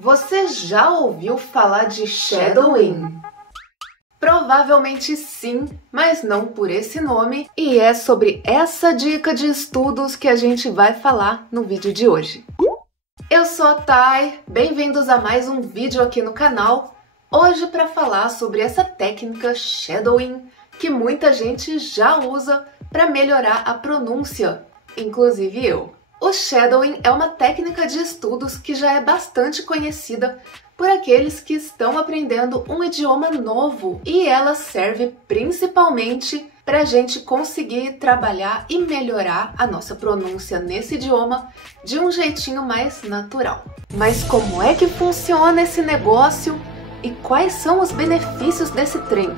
Você já ouviu falar de shadowing? Provavelmente sim, mas não por esse nome, e é sobre essa dica de estudos que a gente vai falar no vídeo de hoje. Eu sou a Thay, bem-vindos a mais um vídeo aqui no canal, hoje para falar sobre essa técnica shadowing que muita gente já usa para melhorar a pronúncia, inclusive eu. O shadowing é uma técnica de estudos que já é bastante conhecida por aqueles que estão aprendendo um idioma novo e ela serve principalmente para a gente conseguir trabalhar e melhorar a nossa pronúncia nesse idioma de um jeitinho mais natural. Mas como é que funciona esse negócio e quais são os benefícios desse trem?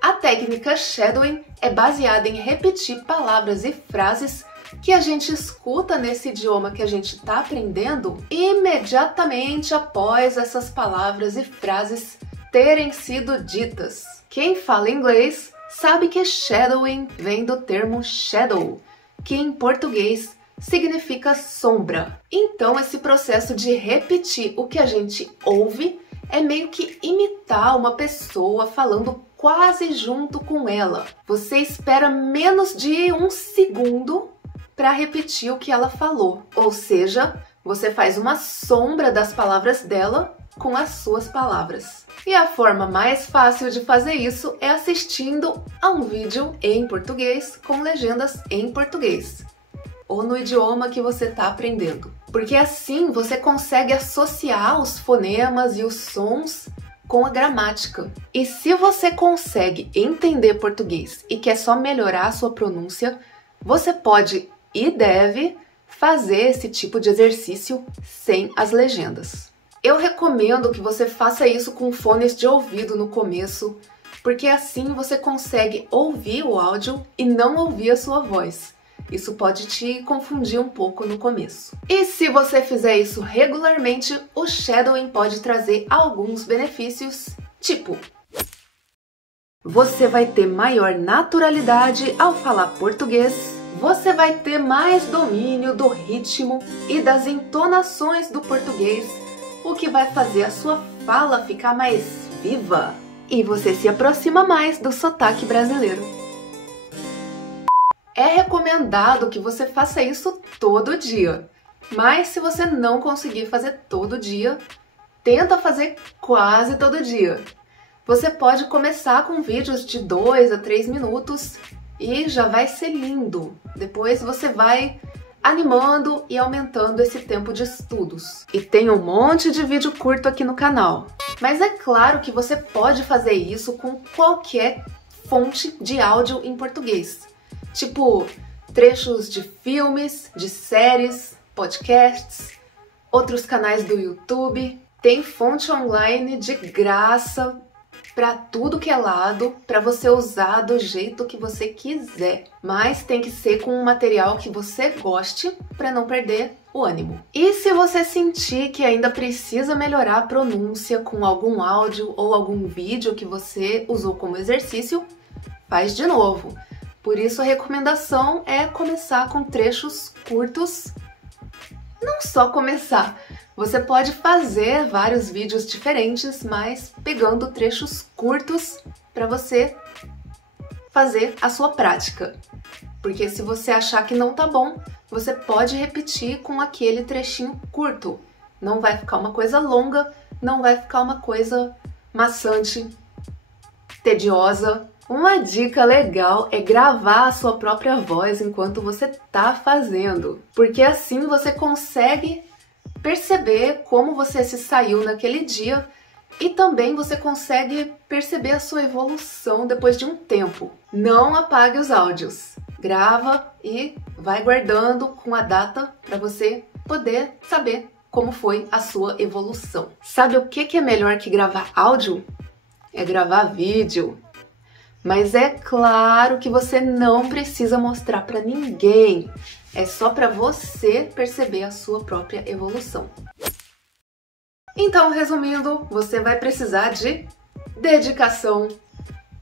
A técnica shadowing é baseada em repetir palavras e frases que a gente escuta nesse idioma que a gente está aprendendo imediatamente após essas palavras e frases terem sido ditas. Quem fala inglês sabe que shadowing vem do termo shadow, que em português significa sombra. Então esse processo de repetir o que a gente ouve é meio que imitar uma pessoa falando quase junto com ela. Você espera menos de um segundo para repetir o que ela falou. Ou seja, você faz uma sombra das palavras dela com as suas palavras. E a forma mais fácil de fazer isso é assistindo a um vídeo em português com legendas em português, ou no idioma que você está aprendendo. Porque assim você consegue associar os fonemas e os sons com a gramática. E se você consegue entender português e quer só melhorar a sua pronúncia, você pode e deve fazer esse tipo de exercício sem as legendas. Eu recomendo que você faça isso com fones de ouvido no começo, porque assim você consegue ouvir o áudio e não ouvir a sua voz. Isso pode te confundir um pouco no começo. E se você fizer isso regularmente, o shadowing pode trazer alguns benefícios, tipo: você vai ter maior naturalidade ao falar português, você vai ter mais domínio do ritmo e das entonações do português, o que vai fazer a sua fala ficar mais viva, e você se aproxima mais do sotaque brasileiro. É recomendado que você faça isso todo dia, mas se você não conseguir fazer todo dia, tenta fazer quase todo dia. Você pode começar com vídeos de 2 a 3 minutos e já vai ser lindo. Depois você vai animando e aumentando esse tempo de estudos. E tem um monte de vídeo curto aqui no canal. Mas é claro que você pode fazer isso com qualquer fonte de áudio em português. Tipo, trechos de filmes, de séries, podcasts, outros canais do YouTube. Tem fonte online de graça para tudo que é lado, para você usar do jeito que você quiser. Mas tem que ser com um material que você goste para não perder o ânimo. E se você sentir que ainda precisa melhorar a pronúncia com algum áudio ou algum vídeo que você usou como exercício, faz de novo. Por isso a recomendação é começar com trechos curtos. Não só começar, você pode fazer vários vídeos diferentes, mas pegando trechos curtos para você fazer a sua prática. Porque se você achar que não tá bom, você pode repetir com aquele trechinho curto. Não vai ficar uma coisa longa, não vai ficar uma coisa maçante, tediosa. Uma dica legal é gravar a sua própria voz enquanto você tá fazendo, porque assim você consegue perceber como você se saiu naquele dia e também você consegue perceber a sua evolução depois de um tempo. Não apague os áudios, grava e vai guardando com a data para você poder saber como foi a sua evolução. Sabe o que é melhor que gravar áudio? É gravar vídeo. Mas é claro que você não precisa mostrar para ninguém. É só para você perceber a sua própria evolução. Então, resumindo, você vai precisar de dedicação,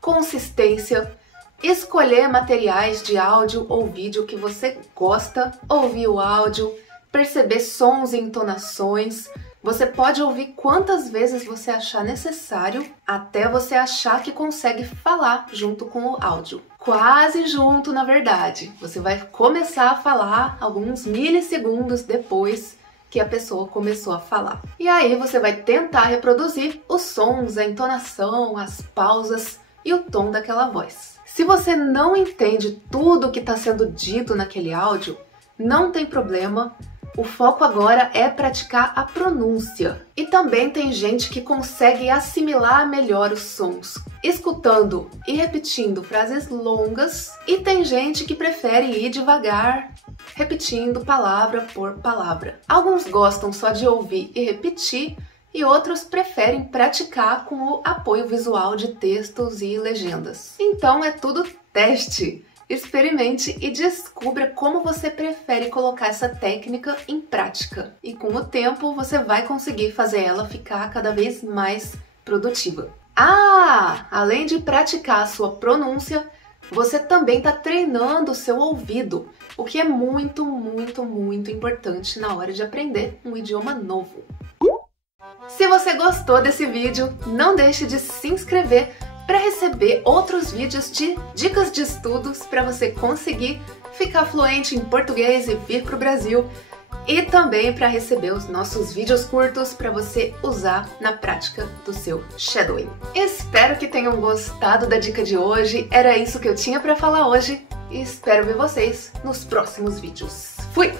consistência, escolher materiais de áudio ou vídeo que você gosta, ouvir o áudio, perceber sons e entonações. Você pode ouvir quantas vezes você achar necessário, até você achar que consegue falar junto com o áudio. Quase junto, na verdade. Você vai começar a falar alguns milissegundos depois que a pessoa começou a falar. E aí você vai tentar reproduzir os sons, a entonação, as pausas e o tom daquela voz. Se você não entende tudo o que está sendo dito naquele áudio, não tem problema. O foco agora é praticar a pronúncia. E também tem gente que consegue assimilar melhor os sons, escutando e repetindo frases longas, e tem gente que prefere ir devagar, repetindo palavra por palavra. Alguns gostam só de ouvir e repetir, e outros preferem praticar com o apoio visual de textos e legendas. Então é tudo teste! Experimente e descubra como você prefere colocar essa técnica em prática. E com o tempo você vai conseguir fazer ela ficar cada vez mais produtiva. Além de praticar a sua pronúncia, você também está treinando o seu ouvido, o que é muito, muito, muito importante na hora de aprender um idioma novo. Se você gostou desse vídeo, não deixe de se inscrever para receber outros vídeos de dicas de estudos para você conseguir ficar fluente em português e vir para o Brasil, e também para receber os nossos vídeos curtos para você usar na prática do seu shadowing. Espero que tenham gostado da dica de hoje, era isso que eu tinha para falar hoje e espero ver vocês nos próximos vídeos. Fui!